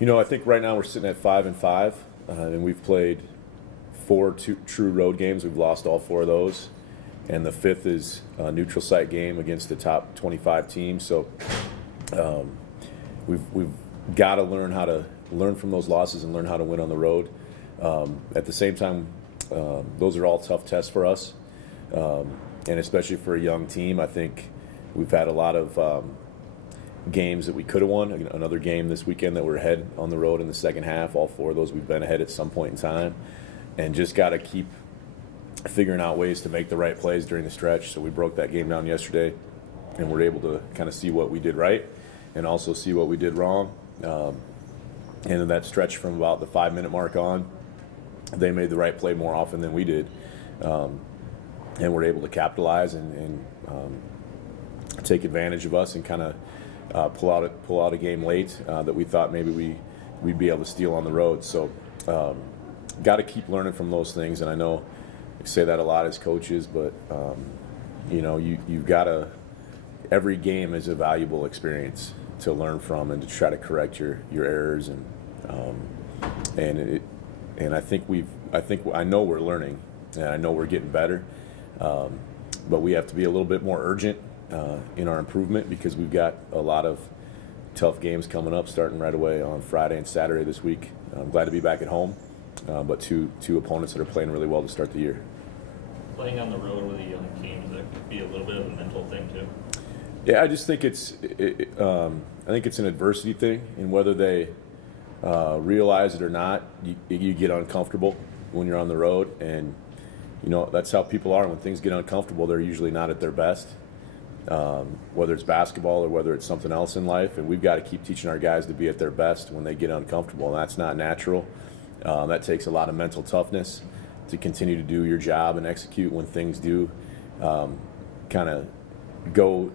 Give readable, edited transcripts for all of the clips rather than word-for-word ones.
I think right now we're sitting at 5-5, and we've played four true road games. We've lost all four of those, and the fifth is a neutral site game against the top 25 team. So we've got to learn how to learn from those losses and learn how to win on the road. At the same time, those are all tough tests for us, and especially for a young team. I think we've had a lot of games that we could have won. Another game this weekend that we're ahead on the road in the second half. All four of those we've been ahead at some point in time, and just got to keep figuring out ways to make the right plays during the stretch. So we broke that game down yesterday, and we're able to kind of see what we did right and also see what we did wrong. And in that stretch from about the 5-minute mark on, they made the right play more often than we did, and were able to capitalize and take advantage of us and kind of pull out a game late that we thought maybe we'd be able to steal on the road. So got to keep learning from those things, and I know I say that a lot as coaches, but you've got to. Every game is a valuable experience to learn from and to try to correct your errors, and I know we're learning, and I know we're getting better, but we have to be a little bit more urgent in our improvement, because we've got a lot of tough games coming up starting right away on Friday and Saturday this week. I'm glad to be back at home, but two opponents that are playing really well to start the year. Playing on the road with a young team, that could be a little bit of a mental thing too. Yeah, I just think it's an adversity thing, and whether they realize it or not, you get uncomfortable when you're on the road, and that's how people are. When things get uncomfortable, they're usually not at their best, whether it's basketball or whether it's something else in life. And we've got to keep teaching our guys to be at their best when they get uncomfortable, and that's not natural. That takes a lot of mental toughness to continue to do your job and execute when things do kind of go.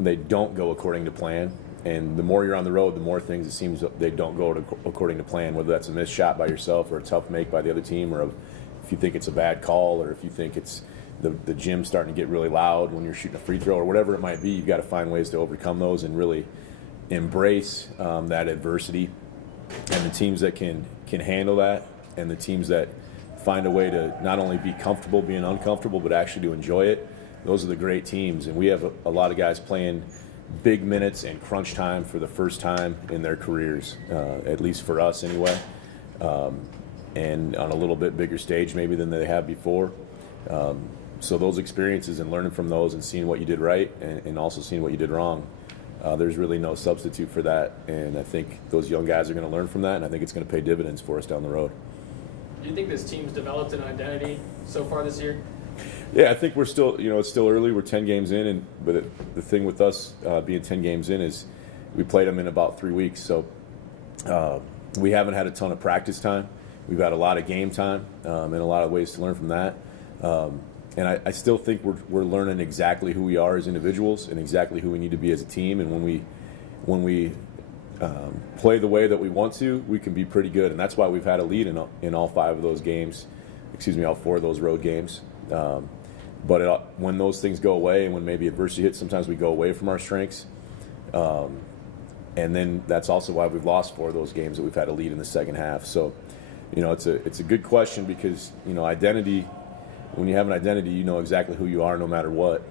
They don't go according to plan, and the more you're on the road, the more things it seems they don't go according to plan, whether that's a missed shot by yourself or a tough make by the other team, or if you think it's a bad call, or if you think it's the gym starting to get really loud when you're shooting a free throw, or whatever it might be. You've got to find ways to overcome those and really embrace that adversity. And the teams that can handle that, and the teams that find a way to not only be comfortable being uncomfortable, but actually to enjoy it, those are the great teams. And we have a lot of guys playing big minutes and crunch time for the first time in their careers, at least for us anyway, and on a little bit bigger stage maybe than they have before. So those experiences and learning from those and seeing what you did right and also seeing what you did wrong, there's really no substitute for that. And I think those young guys are going to learn from that, and I think it's going to pay dividends for us down the road. Do you think this team's developed an identity so far this year? Yeah, I think we're still, it's still early. We're 10 games in, but the thing with us being 10 games in is we played them in about 3 weeks. So we haven't had a ton of practice time. We've had a lot of game time and a lot of ways to learn from that. And I still think we're learning exactly who we are as individuals and exactly who we need to be as a team. And when we play the way that we want to, we can be pretty good. And that's why we've had a lead in all 5 of those games. All 4 of those road games. But when those things go away, and when maybe adversity hits, sometimes we go away from our strengths. And then that's also why we've lost 4 of those games that we've had a lead in the second half. So, it's a good question, because identity. When you have an identity, you know exactly who you are no matter what,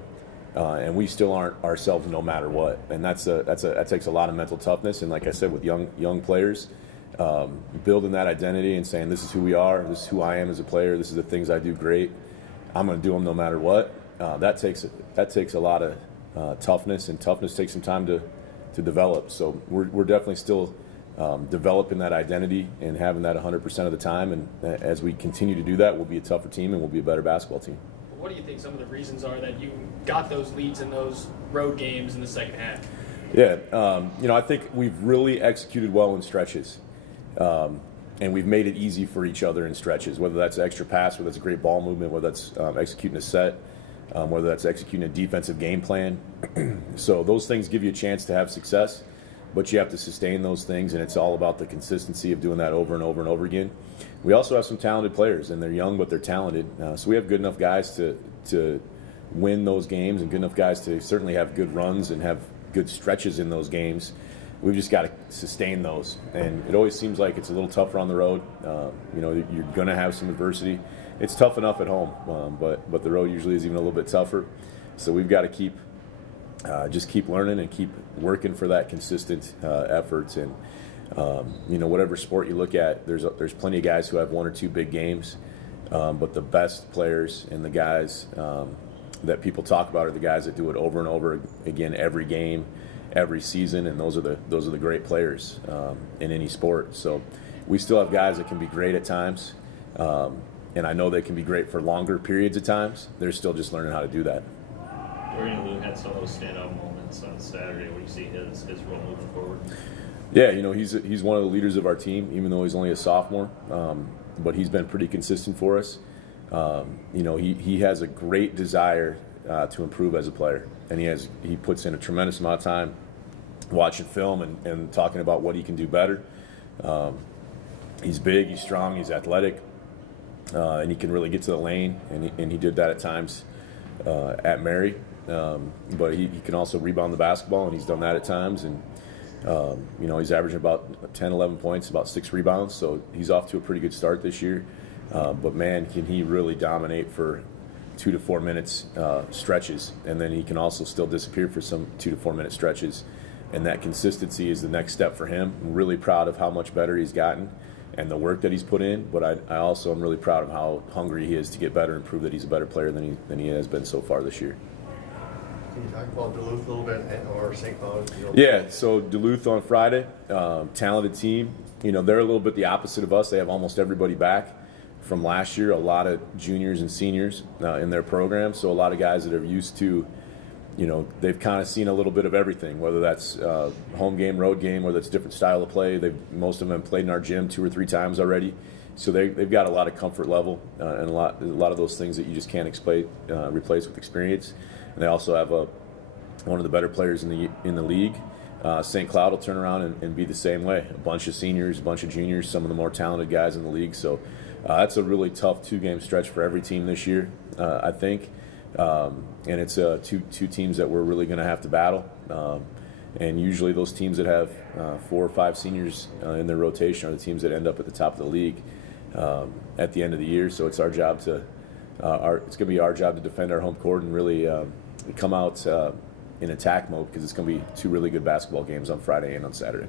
and we still aren't ourselves no matter what. And that takes a lot of mental toughness. And like I said, with young players, building that identity and saying, this is who we are, this is who I am as a player, this is the things I do great, I'm going to do them no matter what. That takes a lot of toughness, and toughness takes some time to develop. So we're definitely still developing that identity and having that 100% of the time. And as we continue to do that, we'll be a tougher team and we'll be a better basketball team. What do you think some of the reasons are that you got those leads in those road games in the second half? Yeah, I think we've really executed well in stretches. And we've made it easy for each other in stretches, whether that's extra pass, whether that's a great ball movement, whether that's executing a set, whether that's executing a defensive game plan. So those things give you a chance to have success, but you have to sustain those things, and it's all about the consistency of doing that over and over and over again. We also have some talented players, and they're young, but they're talented. So we have good enough guys to win those games, and good enough guys to certainly have good runs and have good stretches in those games. we've just got to sustain those. And it always seems like it's a little tougher on the road. You're going to have some adversity. It's tough enough at home, but the road usually is even a little bit tougher. So we've got to keep learning and keep working for that consistent effort. And whatever sport you look at, there's plenty of guys who have one or two big games, but the best players and the guys that people talk about are the guys that do it over and over again every game, every season, and those are the great players in any sport. So we still have guys that can be great at times, and I know they can be great for longer periods of times. They're still just learning how to do that. Dorian Lou had some of those standout moments on Saturday. What do you see his role moving forward? Yeah, he's one of the leaders of our team, even though he's only a sophomore. But he's been pretty consistent for us. He has a great desire to improve as a player, and he puts in a tremendous amount of time watching film and talking about what he can do better. He's big, he's strong, he's athletic, and he can really get to the lane, and he did that at times at Mary. But he can also rebound the basketball, and he's done that at times. And he's averaging about 10, 11 points, about 6 rebounds, so he's off to a pretty good start this year. But man, can he really dominate for 2 to 4 minutes stretches, and then he can also still disappear for some 2 to 4 minute stretches. And that consistency is the next step for him. I'm really proud of how much better he's gotten and the work that he's put in, but I also am really proud of how hungry he is to get better and prove that he's a better player than he has been so far this year. Can you talk about Duluth a little bit, or St. Cloud? Yeah, so Duluth on Friday, talented team. They're a little bit the opposite of us. They have almost everybody back from last year, a lot of juniors and seniors in their program, so a lot of guys that are used to, they've kind of seen a little bit of everything, whether that's home game, road game, whether it's different style of play. Most of them have played in our gym 2 or 3 times already, so they've got a lot of comfort level and a lot of those things that you just can't replace with experience. And they also have one of the better players in the league. St. Cloud will turn around and be the same way. A bunch of seniors, a bunch of juniors, some of the more talented guys in the league. So that's a really tough 2-game stretch for every team this year, I think. And it's two teams that we're really going to have to battle. And usually those teams that have 4 or 5 seniors in their rotation are the teams that end up at the top of the league at the end of the year. So it's our job it's going to be our job to defend our home court and really come out in attack mode, because it's going to be 2 really good basketball games on Friday and on Saturday.